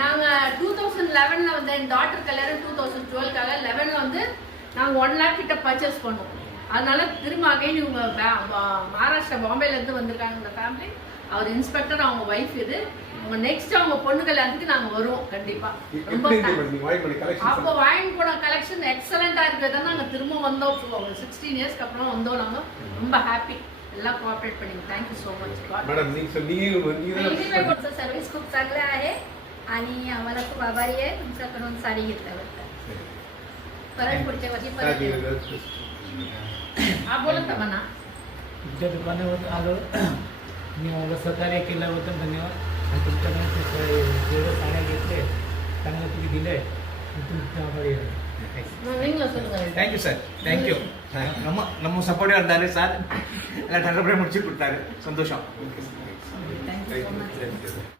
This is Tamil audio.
நாங்க 2011ல வந்து என் டாட்டர் கல்யாணம் 2012 11ல வந்து நாங்க 1 lakh கிட்ட பர்ச்சேஸ் பண்ணோம். அதனால திரும்ப அகைன் இவங்க மகாராஷ்டிரா பாம்பேல இருந்து வந்திருக்காங்க இந்த ஃபேமிலி. அவர் இன்ஸ்பெக்டர், அவங்க வைஃப் இது. அவங்க நெக்ஸ்ட் அவங்க பொண்ணு கல்யாணத்துக்கு நாங்க வருவோம் கண்டிப்பா. ரொம்ப அப்போ வாங்கி போன கலெக்ஷன் எக்ஸலண்டா இருக்கிறது. நாங்க திரும்ப வந்தோம் 16 இயர்ஸ்க்கு அப்புறம் வந்தோம். நாங்க ரொம்ப ஹாப்பी. எல்லாம் கோஆपरेट பண்ணீங்க. Thank you so much. Madam service खूप चांगलं आहे आणि आम्हाला खूप आभारी आहे तुमच्याकडून साडी घेतल्याबद्दल. परत पुढच्या वर्षी परत येऊ. हा बोलत म्हणा. तुमच्या दुकानावर आलो, मी मला सहकार्य केल्याबद्दल धन्यवाद. तुमच्याकडे जेवढे साड्या घेतले चांगलं तुम्ही दिले तुमच्या आभारी आहे. Thank you sir, thank you. ನಮ್ಮ ಸಪೋರ್ಟಿವ್ ಇದ್ದಾರೆ ಸರ್, ಎಲ್ಲ 100% ಮುಚ್ಚಿ ಕೊಡ್ತಾರೆ. ಸಂತೋಷ. Thank you so much.